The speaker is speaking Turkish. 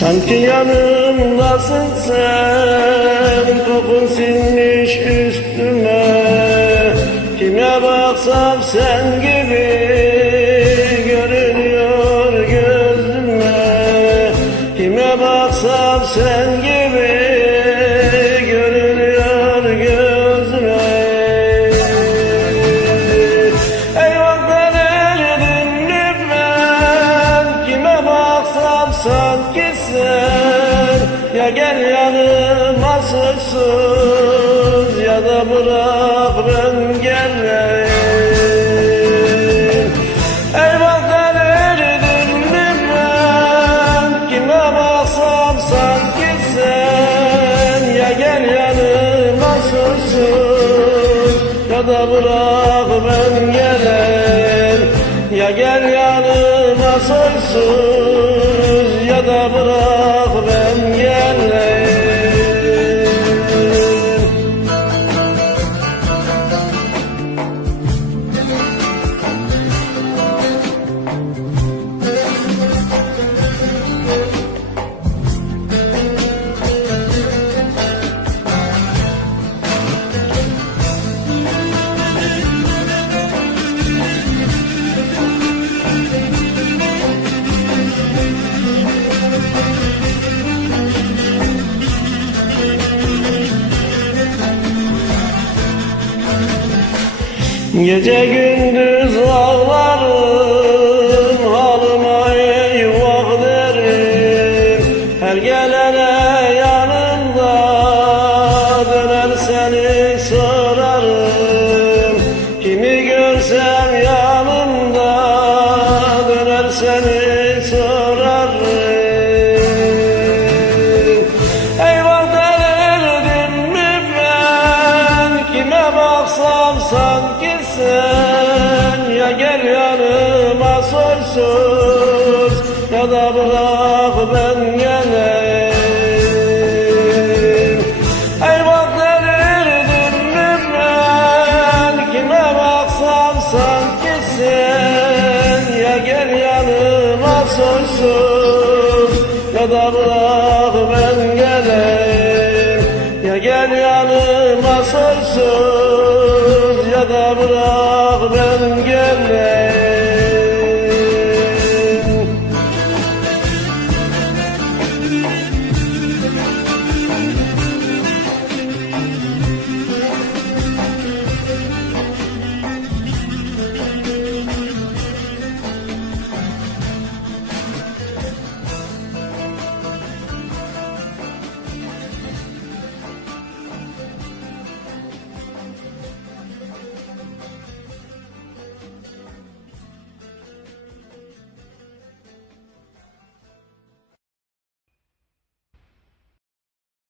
Sanki yanımdasın sen, kokun sinmiş üstüme. Kime baksam sen gibi görünüyor gözüme. Kime baksam sen gibi görünüyor gözüme. Eyvah ben eridim lütfen, kime baksam sanki sen. Ya gel yanıma susuz, ya da bırak ben gelmeyim. Eyvah ben eridim lütfen, kime baksam sanki sen. Ya gel yanıma susuz, ya da bırak ben geleyim. Ya gel yanıma soysuz, ya da bırak ben geleyim. Gece gündüz ağlarım, halıma eyvah derim. Her gelene yanımda döner seni sorarım. Kimi görsem yanımda döner seni sorarım. Eyvah derdim mi ben, kime baksam sanki sen. Ya gel yanıma soysuz, ya da bırak ben geleyim. Eyvah delirdim mi ben, kime baksam sanki sen. Ya gel yanıma soysuz, ya da bırak ben geleyim. Ya gel yanıma soysuz, ya da bırak ben gelmeyim.